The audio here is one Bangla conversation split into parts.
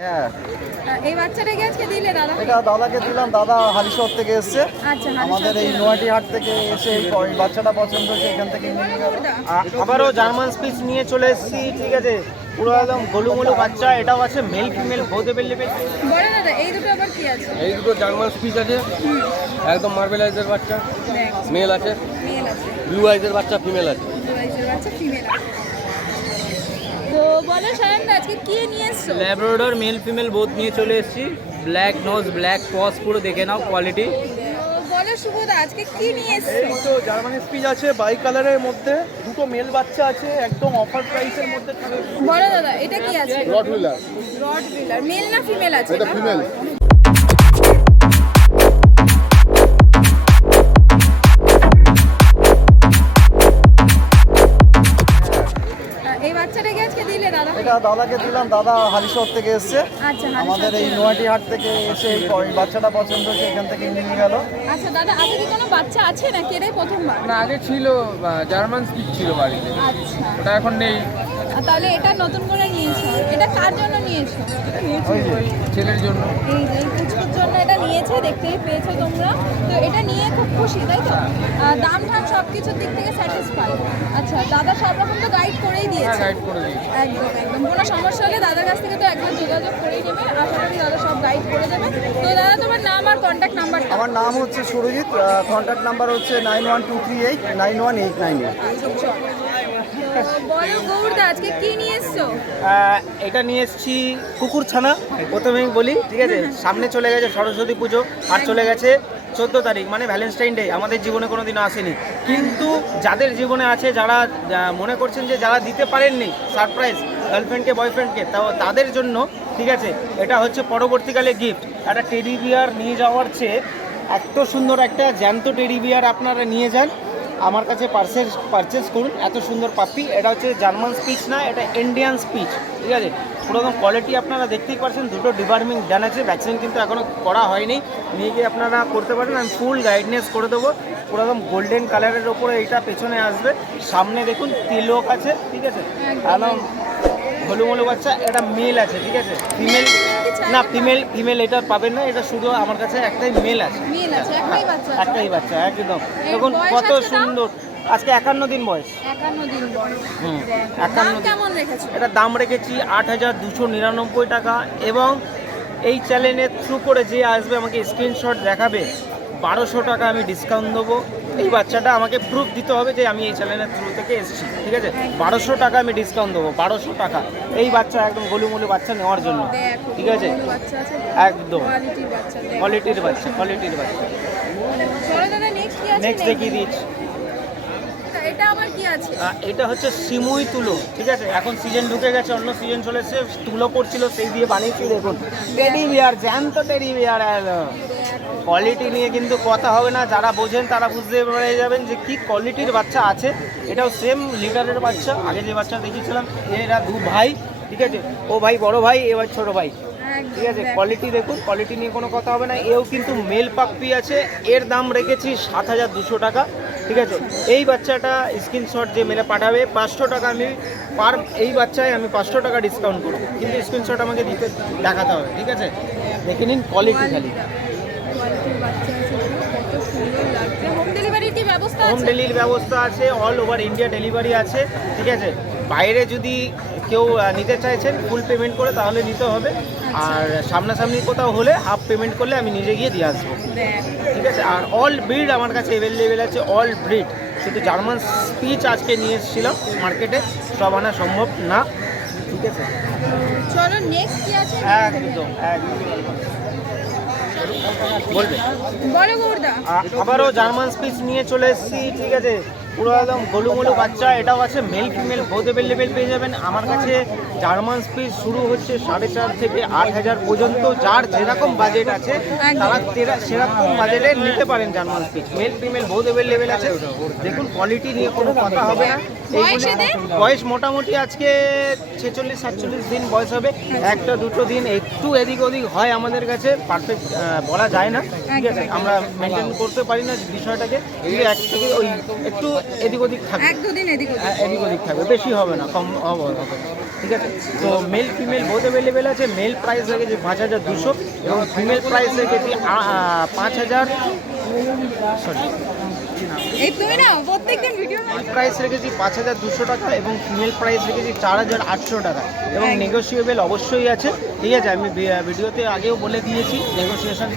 হ্যাঁ, এই বাচ্চাটাকে আজকে দিলে দাদা? এটা দাদাকে দিলাম। দাদা হালিশহর থেকে এসছে। আচ্ছা, আমাদের এই নোয়াটি হাট থেকে এসে এই বাচ্চাটা পছন্দ হয়েছে, এখান থেকে নিয়ে গেল। আবারও জার্মান স্পিচ নিয়ে চলে এসেছি। ঠিক আছে, পুরো একদম গোলুমোলু বাচ্চা। এটাও আছে মেল ফিমেল বোথ অ্যাভেলেবেল। বড় দাদা এই দুটো আবার কি আছে? এই দুটো জার্মান স্পিচ আছে, একদম মার্বেল আইজের বাচ্চা মেল আছে, মেল আছে, ব্লু আইজের বাচ্চা ফিমেল আছে। দুইজের বাচ্চা ফিমেল আছে। তো বলো সায়ন আজকে কি নিয়ে এসছো? ল্যাব্রাডর মেল ফিমেল বোথ নিয়ে চলে এসেছি। ব্ল্যাক নোজ ব্ল্যাক পজ, পুরো দেখে নাও কোয়ালিটি। বলো শুভদা আজকে কি নিয়ে এসছো? এই তো জার্মান স্পিচ আছে বাই কালারের মধ্যে, দুটো মেল বাচ্চা আছে, একদম অফার প্রাইসের মধ্যে থাকবে। বলো দাদা এটা কি আছে? Rod wheeler, rod wheeler male না ফিমেল আছে? এটা ফিমেল। এই বাচ্চাটাকে আজকে দিলে দাদা? এটা দাদাকে দিলাম। দাদা হালিশহর থেকে এসছে। আচ্ছা, আমাদের এই নোয়াটি হাট থেকে এসে এই বাচ্চাটা পছন্দ হয়েছে, এখান থেকে নিয়ে গেল। আচ্ছা দাদা আগে কি কোনো বাচ্চা আছে নাকি এটাই প্রথমবার? না, আগে ছিল জার্মান স্পিচ ছিল বাড়িতে, আচ্ছা, ওটা এখন নেই। তাহলে এটা নতুন করে নিয়েছো? এটা কার জন্য নিয়েছো? ছেলের জন্য। এই যে এই পুচকুর জন্য এটা নিয়েছে, দেখতেই পেয়েছো তোমরা। তো এটা নিয়ে খুব খুশি তাই তো? দাম ঠাম সব কিছুর দিক থেকে স্যাটিসফাই? আচ্ছা দাদা সব রকম তো গাইড করেই দিয়েছে? গাইড করে দিয়েছি। একদম একদম, কোনো সমস্যা হলে দাদার কাছ থেকে তো একবার যোগাযোগ করেই নেবে। আশা করি দাদা সব গাইড করে দেবে। তো দাদা তোমার নাম আর কন্ট্যাক্ট নাম্বারটা? আমার নাম হচ্ছে সুরজিৎ। কন্ট্যাক্ট নাম্বার হচ্ছে 9123891898। আচ্ছা চল। তো বলো গৌরদা আজকে কি নিয়ে এসছো? এটা নিয়ে এসেছি কুকুর ছানা। প্রথমেই বলি, ঠিক আছে, সামনে চলে গেছে সরস্বতী পুজো আর চলে গেছে 14 তারিখ, মানে ভ্যালেন্টাইন ডে। আমাদের জীবনে কোনো দিনও আসেনি, কিন্তু যাদের জীবনে আছে, যারা মনে করছেন যে যারা দিতে পারেননি সারপ্রাইজ গার্লফ্রেন্ডকে বয়ফ্রেন্ডকে, তাও তাদের জন্য, ঠিক আছে, এটা হচ্ছে পরবর্তীকালে গিফট। একটা টেডি বিয়ার নিয়ে যাওয়ার চেয়ে এত সুন্দর একটা জ্যান্ত টেডি বিয়ার আপনারা নিয়ে যান, আমার কাছে পারচেস করুন। এত সুন্দর পাপ্পি। এটা হচ্ছে জার্মান স্পিচ না, এটা ইন্ডিয়ান স্পিচ। ঠিক আছে, পুরো কোয়ালিটি আপনারা দেখতেই পাচ্ছেন। দুটো ডিবার্মিং ডান আছে, ভ্যাকসিন কিন্তু এখনও করা হয়নি। নিয়ে গিয়ে আপনারা করতে পারেন, আমি ফুল গাইডনেস করে দেবো। পুরো একদম গোল্ডেন কালারের ওপরে এইটা পেছনে আসবে। সামনে দেখুন তিলক আছে, ঠিক আছে, একদম গোলুমোলু বাচ্চা। এটা মেল আছে, ঠিক আছে, ফিমেল না, ফিমেল এটা পাবেন না। এটা শুধু আমার কাছে একটাই মেল আছে। মেল আছে, একটাই বাচ্চা আছে? একটাই বাচ্চা, একদম। দেখুন বয়স কত আছে তাও? সুন্দর। আজকে 51 দিন বয়স। 51 দিন বয়স। হুম, দাম 51 দিন। কেমন রেখেছো? এটা দাম রেখেছি 8299 টাকা। এবং এই চ্যানেলের থ্রু করে যে আসবে আমাকে স্ক্রিনশট দেখাবে, 1200 টাকা আমি ডিসকাউন্ট দেবো। এই বাচ্চাটা আমাকে প্রুফ দিতে হবে যে আমি এই চ্যানেলের থ্রু থেকে এসেছি, ঠিক আছে। 1200 টাকা আমি ডিসকাউন্ট দেবো, 1200 টাকা এই বাচ্চা, একদম গোলুমোলু বাচ্চা নেওয়ার জন্য, দেখো, ঠিক আছে, বড় বাচ্চা আছে, একদম কোয়ালিটির বাচ্চা। দেখো। কোয়ালিটির বাচ্চা, কোয়ালিটির বাচ্চা। চলো দাদা নেক্সট কি আছে? নেক্সট দেখিয়ে দিচ্ছি। এটা আবার কি আছে? এটা হচ্ছে সিমুই তুলো, ঠিক আছে। এখন সিজন ঢুকে গেছে, অন্য সিজন চলে এসেছে। তুলো পড়ছিল, সেই দিয়ে বানিয়েছি। দেখুন টেডি বিয়ার, জ্যান্ত টেডি বিয়ার। কোয়ালিটি নিয়ে কিন্তু কথা হবে না, যারা বোঝেন তারা বুঝতে পেরে যাবেন যে কি কোয়ালিটির বাচ্চা আছে। এটাও সেম লিটারের বাচ্চা। আগে যে বাচ্চা দেখিয়েছিলাম, এরা দু ভাই, ঠিক আছে। ও ভাই বড় ভাই, এবার ছোট ভাই, ঠিক আছে। কোয়ালিটি দেখুন, কোয়ালিটি নিয়ে কোনো কথা হবে না। এও কিন্তু মেল পাপ্পি আছে। এর দাম রেখেছি 7200 টাকা, ঠিক আছে। এই বাচ্চাটা স্ক্রিনশট যে মেলে পাঠাবে 500 টাকা আমি এই বাচ্চায় আমি 500 টাকা ডিসকাউন্ট করব, কিন্তু স্ক্রিনশট আমাকে দেখাতে হবে, ঠিক আছে। দেখে নিন কোয়ালিটি খালি। কোয়ালিটির বাচ্চা আছে, কত সুন্দর লাগছে। হোম ডেলিভারির কি ব্যবস্থা হোম আছে? ডেলিভারির ব্যবস্থা আছে, অল ওভার ইন্ডিয়া ডেলিভারি আছে, ঠিক আছে। বাইরে যদি কেউ নিতে চাইছেন ফুল পেমেন্ট করে, তাহলে নিতে হবে। আর সামনাসামনি কোথাও হলে হাফ পেমেন্ট করলে আমি নিজে গিয়ে দিয়ে আসবো, ঠিক আছে। আর অল ব্রিড আমার কাছে অ্যাভেলেবেল আছে, অল ব্রিড। শুধু জার্মান স্পিচ আজকে নিয়ে এসেছিলাম মার্কেটে, সব আনা সম্ভব না, ঠিক আছে। চলো নেক্সট কি আছে? একদম বলবে। বলো গৌরদা। আবারও জার্মান স্পিচ নিয়ে চলে এসেছি, ঠিক আছে। পুরো একদম গোলুমোলু বাচ্চা। এটাও আছে মেল ফিমেল বোথ অ্যাভেলেবেল পেয়ে যাবেন আমার কাছে। জার্মান স্পিচ শুরু হচ্ছে 4,500 থেকে 8,000 পর্যন্ত। যার যেরকম বাজেট আছে তারা সেরকম বাজেটে নিতে পারেন German speech. Male female both available আছে। দেখুন কোয়ালিটি নিয়ে কোনো কথা হবে না। বয়স মোটামুটি আজকে 46-47 দিন বয়স হবে। একটা দুটো দিন একটু এদিক ওদিক হয় আমাদের কাছে, পারফেক্ট বলা যায় না, ঠিক আছে। আমরা মেনটেন করতে পারি না বিষয়টাকে, কিন্তু এক থেকে ওই একটু এদিক ওদিক থাকবে, এক দুদিন এদিক ওদিক। এদিক ওদিক থাকবে, বেশি হবে না, কম হবে। ঠিক আছে। তো মেল ফিমেল বোথ অ্যাভেলেবেল আছে। মেল প্রাইস রেখেছি 5200 এবং ফিমেল প্রাইস রেখেছি 5000 সরি এই তুমি না প্রত্যেকদিন ভিডিও প্রাইস রেখেছি 5200 টাকা এবং ফিমেল প্রাইস রেখেছি 4800 টাকা এবং নেগোসিয়েবল অবশ্যই আছে, ঠিক আছে। আমি ভিডিওতে আগেও বলে দিয়েছি নেগোসিয়েশন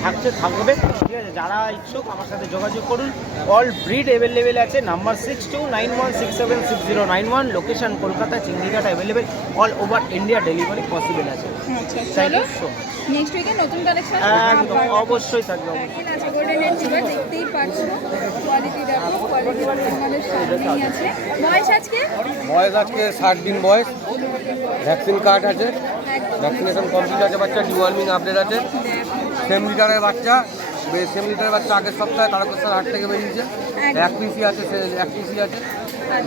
থাকবে, ঠিক আছে। যারা ইচ্ছুক আমার সাথে যোগাযোগ করুন। অল ব্রিড অ্যাভেলেবেল আছে। Number 6291676091, location Kolkata Chingrighata available. All over India delivery possible আছে। আচ্ছা থ্যাংক চলো ইউ সো মাচ। নেক্সট উইকে নতুন কালেকশন একদম অবশ্যই থাকবে। আছে গোল্ডেন রিট্রিভার, দেখতেই পাচ্ছ কোয়ালিটি দেখো, কোয়ালিটি তোমাদের সামনেই আছে। বয়স আজকে বয়স আজকে 60 দিন বয়স, ভ্যাকসিন কার্ড আছে, ভ্যাকসিনেশন কমপ্লিট আছে, বাচ্চা ডিওয়ার্মিং আপডেট আছে। সেম লিটারের বাচ্চা, সেম লিটারের বাচ্চা আগের সপ্তাহে তারকেশ্বর হাট থেকে বেরিয়েছে। এক পিসি আছে, এক পিসি আছে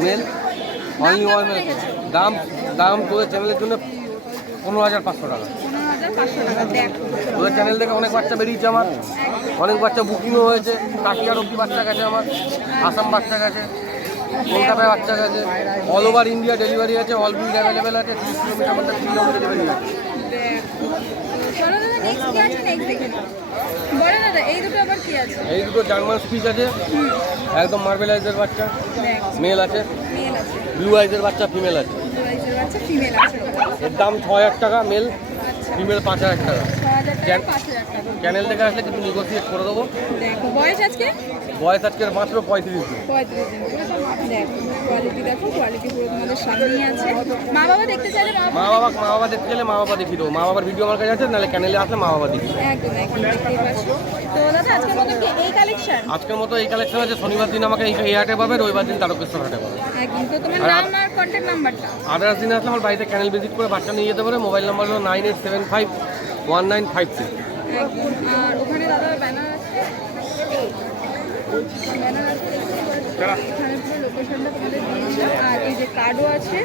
মেল, অনলি ওয়ান মেল। দাম দাম তোদের চ্যানেলের জন্য 15,500 টাকা। 15,500 টাকা। দেখো তোদের চ্যানেল থেকে অনেক বাচ্চা বেরিয়েছে আমার, অনেক বাচ্চা বুকিংও হয়েছে। কাশিয়ার অব্দি বাচ্চা গেছে আমার, আসাম বাচ্চা গেছে, কলকাতায় বাচ্চা গেছে। অল ওভার ইন্ডিয়া ডেলিভারি আছে, অল ব্রিড অ্যাভেলেবেল আছে। 30 কিলোমিটার মধ্যে ফ্রি হোম ডেলিভারি আছে। চলো দাদা নেক্সট কি আছে নেক্সট দেখে নাও। বড় দাদা এই দুটো আবার কি আছে? এই দুটো জার্মান স্পিচ আছে, একদম মার্বেলাইজের বাচ্চা, দেখো মেল আছে। মেল আছে, ব্লু আইজের বাচ্চা, ফিমেল আছে। সাইজের বাচ্চা ফিমেল আছে। এর দাম 6,000 টাকা মেল, আচ্ছা ফিমেল 5,000 টাকা। 6,000 টাকা 5,000 টাকা। চ্যানেল থেকে আসলে কিছু নেগোসিয়েট করে দেবো। দেখো বয়স আজকে বয়স আজকের মাত্র 35 দিন। 35 দিন। দেখো কোয়ালিটি দেখো, কোয়ালিটি পুরো তোমাদের সামনেই আছে। মা বাবা দেখতে চাইলে মা বাবা দেখতে গেলে মা বাবা দেখিয়ে দেবো। মা বাবার ভিডিও আমার কাছে আছে, নাহলে চ্যানেলে আসলে মা বাবা দেখি। একদম একদম দেখতেই পাচ্ছ। তো দাদা আজকের মতো কি এই কালেকশন? আজকের মতো এই কালেকশন আছে। শনিবার দিন আমাকে এই হাটে পাবে, রবিবার দিন তারকেশ্বর হাটে পাবে। একদম। তো তোমার নাম আর কন্ট্যাক্ট নাম্বারটা? আদার্স দিন আসলে আমার বাড়িতে চ্যানেল ভিজিট করে বাচ্চা নিয়ে যেতে পারে। মোবাইল নাম্বার হলো 98751956। একদম। আর ওখানে দাদার ব্যানার আছে, ব্যানার আছে দেখতেই পাচ্ছ। এখানে পুরো লোকেশনটা তোমাদের দিয়েছে। আর এই যে কার্ডও আছে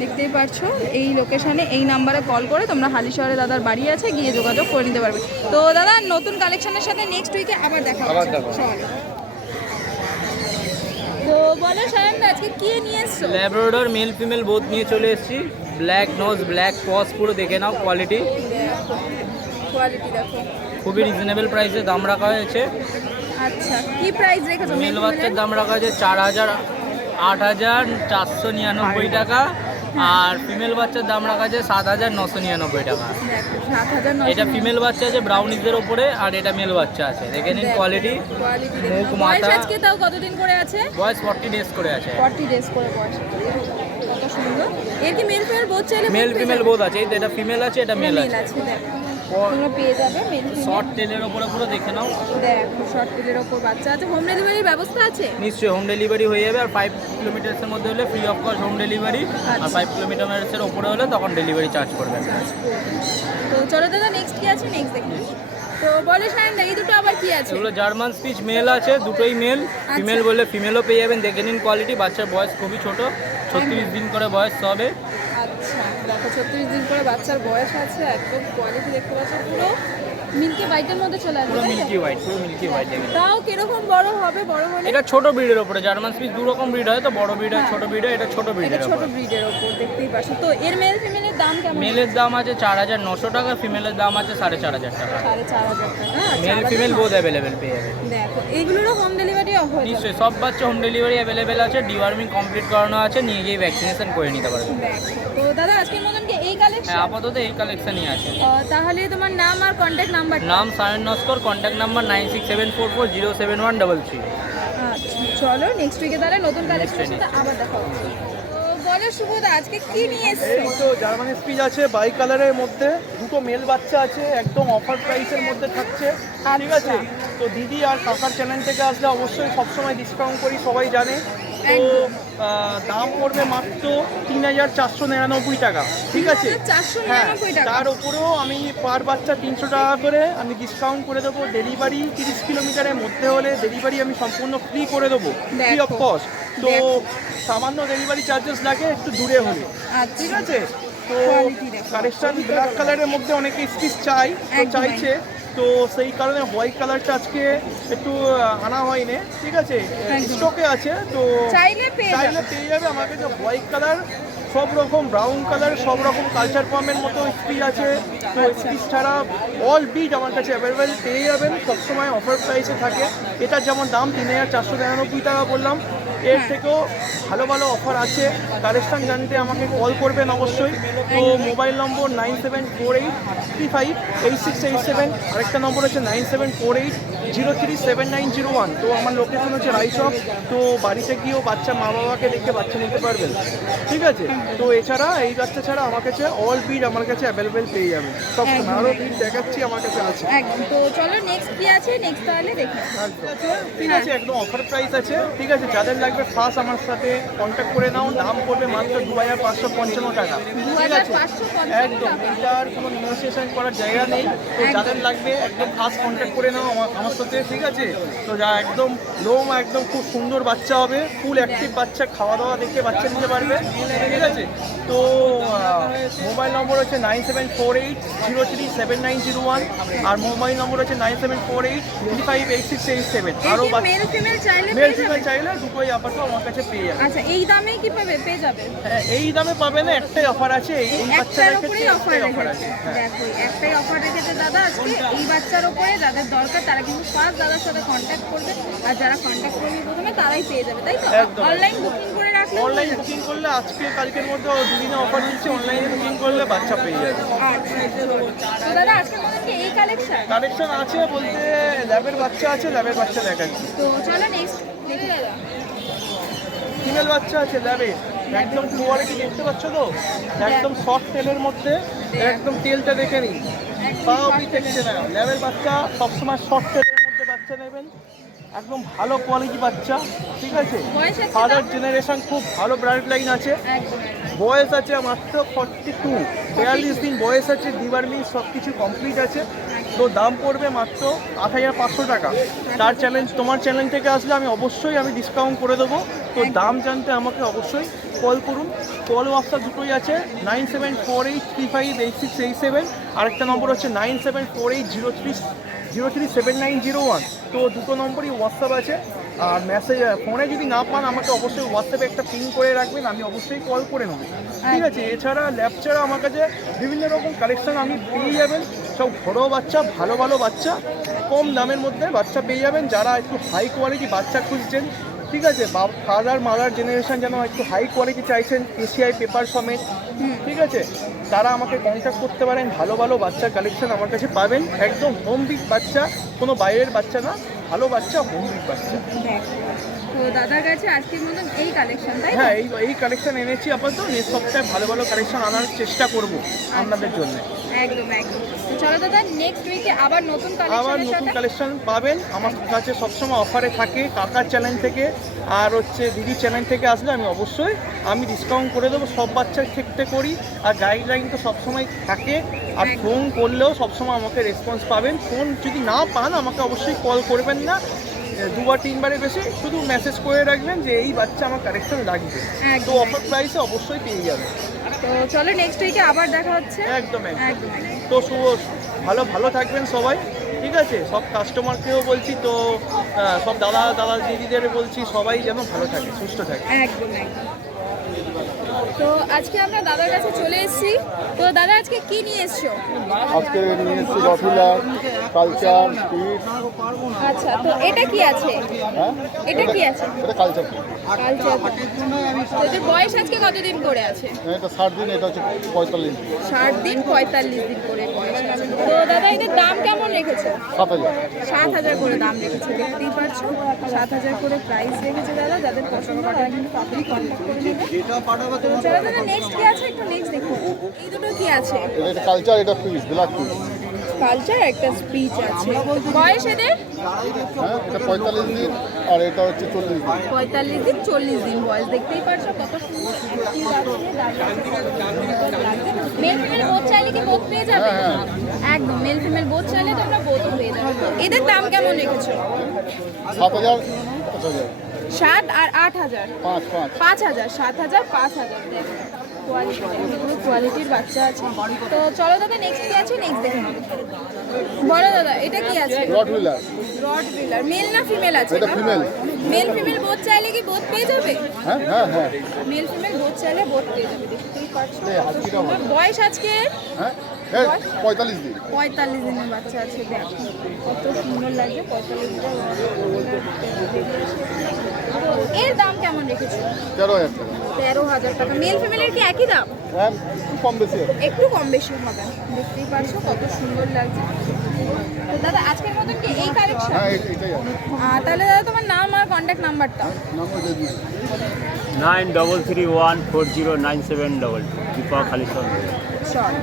দেখতেই পাচ্ছ। এই লোকেশনে এই নাম্বারে কল করে তোমরা হালিশহরে দাদার বাড়ি আছে, গিয়ে যোগাযোগ করে নিতে পারবে। তো দাদা নতুন কালেকশনের সাথে নেক্সট উইকে আবার দেখা আবার হচ্ছে। দেখা হবে। চলো। তো বলো সায়ন দা আজকে কি নিয়ে এসছো? ল্যাব্রাডর মেল ফিমেল বোথ নিয়ে চলে এসেছি। ব্ল্যাক নোজ ব্ল্যাক পজ, পুরো দেখে নাও কোয়ালিটি। কোয়ালিটি দেখো, খুবই রিজনেবল প্রাইসে দাম রাখা হয়েছে। আচ্ছা কি প্রাইস রেখেছো? মেল বাচ্চার দাম রাখা হয়েছে 8,499 টাকা আর ফিমেল বাচ্চার দাম রাখা আছে 7,999 টাকা। দেখো 7,900। এটা ফিমেল বাচ্চা আছে ব্রাউনিজের ওপরে আর এটা মেল বাচ্চা আছে। দেখে নিন কোয়ালিটি, কোয়ালিটি মুখ দেখো। বয়স মাথা। আজকে তাও কতদিন করে আছে? বয়স 40 ডেজ করে আছে। 40 ডেজ করে বয়স। কত সুন্দর। এর কি মেল ফিমেল বোথ চাইলে মেল ফিমেল বোধ আছে। এই তো এটা ফিমেল আছে, এটা মেল মেল আছে। আছে। দেখো তোমরা পেয়ে যাবে মেল ফিমেল। শর্ট টেলের ওপরে পুরো দেখে নাও। দেখো শর্ট টেলের ওপর বাচ্চা আছে। হোম ডেলিভারির ব্যবস্থা আছে? নিশ্চয়ই হোম ডেলিভারি হয়ে যাবে। আর 5 কিলোমিটার্সের মধ্যে হলে free of cost home delivery, আর 5 কিলোমিটারের ওপরে হলে তখন ডেলিভারি চার্জ করবে। তো চলো দাদা নেক্সট কি আছে নেক্সট দেখি। তো বলে সায়ন এই দুটো আবার কি আছে? এগুলো জার্মান স্পিচ মেল আছে, দুটোই মেল। ফিমেল বললে ফিমেলও পেয়ে যাবেন। দেখে নিন কোয়ালিটি। বাচ্চার বয়স খুবই ছোট, 36 দিন করে বয়স হবে। আচ্ছা দেখো 36 দিন করে বাচ্চার বয়স আছে। একদম কোয়ালিটি দেখতে পাচ্ছ, পুরো মিল্কি হোয়াইটের মধ্যে চলে আসবে। পুরো তাই তো? মিল্কি হোয়াইট, পুরো মিল্কি হোয়াইট। তাও কিরকম বড় হবে? বড় হলে এটা ছোট ব্রিডের ওপরে। জার্মান স্পিচ দু রকম ব্রিড হয়, তো বড় ব্রিড আর ছোট ব্রিড। এটা ছোট এটা ব্রিডের ছোট ওপর। ব্রিডের ওপর দেখতেই পাচ্ছ। তো এর মেল ফিমেলের দাম কেমন? মেলের দাম আছে 4,900 টাকা, ফিমেলের দাম আছে 4,500 টাকা। 4,500 টাকা। মেল ফিমেল বোথ অ্যাভেলেবেল পেয়ে যাবে। দেখো এইগুলোরও হোম ডেলিভারি হয়ে যাবে। নিশ্চয়ই সব বাচ্চা হোম ডেলিভারি অ্যাভেলেবেল আছে। ডিওয়ার্মিং কমপ্লিট করানো আছে, নিয়ে গিয়ে ভ্যাকসিনেশন করে নিতে পারবেন। দেখো তো দাদা আজকের মতন কি এই কালেকশন? হ্যাঁ, আপাতত এই কালেকশনই আছে। তাহলে তোমার নাম আর কন্ট্যাক্ট নাম্বার? নাম সায়ন নস্কর, কন্ট্যাক্ট নাম্বার 9674407133। আচ্ছা চলো নেক্সট উইকে তাহলে নতুন কালেকশনের সাথে নিশ্চয়ই। আবার দেখা হবে। তো বলো শুভদা আজকে কি নিয়ে এসছো? এই তো জার্মান স্পিচ আছে বাই কালারের মধ্যে, দুটো মেল বাচ্চা আছে, একদম অফার প্রাইসের মধ্যে থাকছে, ঠিক আছে। তো দিদি আর কাকার চ্যানেল থেকে আসলে অবশ্যই সবসময় ডিসকাউন্ট করি, সবাই জানে। তো দাম পড়বে মাত্র 3,499 টাকা, ঠিক আছে। 3,499 টাকা। তার উপরেও আমি পার বাচ্চা 300 টাকা করে আমি ডিসকাউন্ট করে দেবো। ডেলিভারি 30 কিলোমিটারের মধ্যে হলে ডেলিভারি আমি সম্পূর্ণ ফ্রি করে দেবো, ফ্রি অফ কস্ট। তো সামান্য ডেলিভারি চার্জেস লাগে একটু দূরে হলে, ঠিক আছে। তো কালেকশন ব্ল্যাক কালারের মধ্যে অনেকে স্পিচ চাইছে, তো সেই কারণে হোয়াইট কালারটা আজকে একটু আনা হয়নি, ঠিক আছে। স্টকে আছে, তো চাইলে পেয়ে যাবে। আমার কাছে হোয়াইট কালার সব রকম ব্রাউন কালার, সব রকম কালচার ফর্মের মতো স্পিচ আছে। তো স্পিচ ছাড়া অল বিট আমার কাছে অ্যাভেলেবেল পেয়ে যাবেন, সবসময় অফার প্রাইসে থাকে। এটার যেমন দাম 3499 টাকা বললাম, এর থেকেও ভালো ভালো অফার আছে। কালেকশন জানতে আমাকে কল করবেন অবশ্যই। তো মোবাইল নম্বর 9748358687, আরেকটা নম্বর হচ্ছে 9748037901। তো আমার লোকেশন হচ্ছে রাইচক। তো বাড়িতে গিয়েও বাচ্চা মা বাবাকে দেখে বাচ্চা নিতে পারবেন, ঠিক আছে। তো এছাড়া এই বাচ্চা ছাড়া আমার কাছে অল বিড আমার কাছে অ্যাভেলেবেল পেয়ে যাবেন সবসময়। আরও বিড দেখাচ্ছি আমার কাছে আছে। একদম। তো চলো নেক্সট কি আছে, নেক্সট তাহলে দেখি। ঠিক আছে, একদম অফার প্রাইস আছে, ঠিক আছে। যাদের লাগবে ফার্স্ট আমার সাথে কন্ট্যাক্ট করে নাও। দাম পড়বে মাত্র 2555 টাকা, ঠিক আছে। 2555 একদম, এটার কোনো নেগোসিয়েশন করার জায়গা নেই। তো যাদের লাগবে একদম ফার্স্ট কন্ট্যাক্ট করে নাও আমার সাথে, ঠিক আছে। তো যা একদম লোম একদম খুব সুন্দর বাচ্চা হবে, ফুল অ্যাক্টিভ বাচ্চা, খাওয়া দাওয়া দেখে বাচ্চা নিতে পারবে, ঠিক আছে। তো মোবাইল নম্বর হচ্ছে 9748037901, আর মোবাইল নম্বর হচ্ছে 9748358687। আরও মেল ফিমেল চাইলে মেল ফিমেল চাইলে দুটোই আপাতত আমার কাছে পেয়ে যাবে। আচ্ছা, এই দামে কি পেয়ে যাবে? হ্যাঁ, এই দামে পাবে না, একটাই অফার আছে এই একটার বাচ্চাদের উপরেই ক্ষেত্রে, অফার একটাই অফার রেখেছে। আছে। হ্যাঁ, দেখো, একটাই অফার রেখেছে দাদা আজকে এই বাচ্চার উপরে। যাদের দরকার তারা কিন্তু ফার্স্ট দাদার সাথে কন্ট্যাক্ট করবে, আর যারা কন্ট্যাক্ট করবে প্রথমে তারাই পেয়ে যাবে, তাই তো? একদম। অনলাইন বুকিং করে রাখলে অনলাইন বুকিং করলে আজকে কালকের মধ্যে দুদিনে অফার দিচ্ছে, অনলাইনে বুকিং করলে বাচ্চা পেয়ে যাবে। আচ্ছা। তো দাদা আজকে আমাদের কি এই কালেকশন? কালেকশন আছে বলতে ল্যাবের বাচ্চা আছে, ল্যাবের বাচ্চা দেখাচ্ছি। তো চলো নেক্সট দেখি দাদা। ফিমেল বাচ্চা আছে ল্যাবে, একদম কোয়ালিটি দেখতে পাচ্ছ তো, একদম সফট তেলের মধ্যে, একদম তেলটা দেখে নিন, পাও বি দেখছে না। ল্যাবের বাচ্চা সবসময় সফট তেলের মধ্যে বাচ্চা নেবেন, একদম ভালো কোয়ালিটি বাচ্চা, ঠিক আছে। বয়স আছে ফাদার জেনারেশন খুব ভালো ব্রাইট লাইন আছে। একদম। বয়স আছে মাত্র 42, 42 দিন বয়স আছে, ডিওয়ার্মিং সব কিছু কমপ্লিট আছে। তো দাম পড়বে মাত্র 8500 টাকা। তার চ্যালেঞ্জ, তোমার চ্যালেঞ্জ থেকে আসলে আমি অবশ্যই ডিসকাউন্ট করে দেবো। তো দাম জানতে আমাকে অবশ্যই কল করুন। কল হোয়াটসঅ্যাপ দুটোই আছে, 9748358687, আরেকটা নম্বর হচ্ছে 9748037901। তো দুটো নম্বরই হোয়াটসঅ্যাপ আছে। আর মেসেজ ফোনে যদি না পান আমাকে অবশ্যই হোয়াটসঅ্যাপে একটা পিন করে রাখবেন, আমি অবশ্যই কল করে নেবো, ঠিক আছে। এছাড়া ল্যাব ছাড়া আমার কাছে বিভিন্ন রকম কালেকশন আমি পেয়ে যাবেন, সব ঘরোয়া বাচ্চা, ভালো ভালো বাচ্চা, কম দামের মধ্যে বাচ্চা পেয়ে যাবেন। যারা একটু হাই কোয়ালিটি বাচ্চা খুঁজছেন, ঠিক আছে, ফাদার মাদার জেনারেশন যেন একটু হাই কোয়ালিটি চাইছেন, এসিআই পেপার সমেত, ঠিক আছে, তারা আমাকে কন্ট্যাক্ট করতে পারেন। ভালো ভালো বাচ্চার কালেকশন আমার কাছে পাবেন, একদম হোম বিট বাচ্চা, কোনো বাইরের বাচ্চা না, ভালো বাচ্চা, হোম বিট বাচ্চা। তো দাদার কাছে আজকের মতন এই কালেকশন, তাই? হ্যাঁ, এই কালেকশন এনেছি আপাতত। নেক্সট সপ্তাহে ভালো ভালো কালেকশন আনার চেষ্টা করব আপনাদের জন্য। একদম একদম। তো চলো দাদা, নেক্সট উইকে আবার নতুন কালেকশন পাবেন আমার কাছে, সবসময় অফারে থাকে। কাকার চ্যানেল থেকে আর দিদি চ্যানেল থেকে আসলে আমি ডিসকাউন্ট করে দেবো, সব বাচ্চার ক্ষেত্রে করি। আর গাইডলাইন তো সবসময় থাকে, আর ফোন করলেও সবসময় আমাকে রেসপন্স পাবেন। ফোন যদি না পান আমাকে অবশ্যই কল করবেন না, 2-3বারের বেশি শুধু মেসেজ করে রাখবেন যে এই বাচ্চা আমার কালেকশন লাগবে। তো অফার প্রাইসে অবশ্যই পেয়ে যাবে। তো চলো নেক্সট উইকে আবার দেখা হচ্ছে। একদম একদম। তো ভালো থাকবেন সবাই, ঠিক আছে। সব কাস্টমারকেও বলছি, তো সব দাদা দিদিদের বলছি, সবাই যেন ভালো থাকে, সুস্থ থাকে। একদম একদম। তো আজকে আমরা দাদার কাছে চলে এসেছি। তো দাদা আজকে কি নিয়ে এসছো? আজকে নিয়ে এসেছি রফিলা, কালচার, স্পিড। আচ্ছা, তো এটা কি আছে? এটা কি আছে? এটা কালচার। কালচার। তো এদের বয়স আজকে কতদিন করে আছে? এটা 60 দিন, এটা হচ্ছে 45 দিন। 60 দিন 45 দিন করে বয়স আছে। তো দাদা এদের দাম কেমন রেখেছে? 7000। 7000 করে দাম রেখেছে, দেখতেই পাচ্ছ। 7000 করে প্রাইস রেখেছে দাদা। যাদের পছন্দ তারা কিন্তু তাড়াতাড়ি কন্ট্যাক্ট করে নেবে। তো চলো দাদা, নেক্সট কি আছে একটু নেক্সট দেখো। এই দুটো কি আছে? এটা কালচার, এটা পিস, ব্ল্যাক পিস। কালচার, একটা স্পিচ আছে। বয়স এদের? হ্যাঁ, এটা 45 দিন, আর এটা হচ্ছে 40 দিন। 45 দিন 40 দিন বয়স, দেখতেই পাচ্ছ কত সুন্দর অ্যাক্টিভ আছে। মেল ফিমেল বোথ চাইলে কি বোথ পেয়ে যাবে? একদম, মেল ফিমেল বোথ চাইলে তোমরা বোথ পেয়ে যাবে। তো এদের দাম কেমন রেখেছো? 7000, 5000। 7 আর 8000, 5 5000, 7000, 5000। দেখো কোয়ালিটির বাচ্চা আছে। তো চলো দাদা, নেক্সট কি আছে নেক্সট দেখে নেবো। বলো দাদা, এটা কি আছে? Rod wheeler. মেল না ফিমেল আছে? এটা ফিমেল। মেল ফিমেল বোথ চাইলে কি বোথ পেয়ে যাবে? হ্যাঁ হ্যাঁ হ্যাঁ মেল ফিমেল বোথ চাইলে বোথ পেয়ে যাবে। দেখতেই পাচ্ছ কত সুন্দর। বয়স আজকে হ্যাঁ 45 দিন 45 দিনের বাচ্চা আছে। দেখো কত সুন্দর লাগছে। 45 দিনের এর দাম কেমন রেখেছো? 13,000 টাকা 13,000 টাকা। মেল ফিমেলের কি একই দাম? হ্যাঁ একটু কম বেশি আছে। একটু কম বেশি হবে। দেখতেই পাচ্ছো কত সুন্দর লাগছে। তো দাদা আজকের মতন কি এই কালেকশন? হ্যাঁ এটাই আছে তাহলে দাদা তোমার নাম আর কন্ট্যাক্ট নাম্বারটা। নাম্বার দিয়ে দিন 9331409722 দীপক হালিশহর। চল।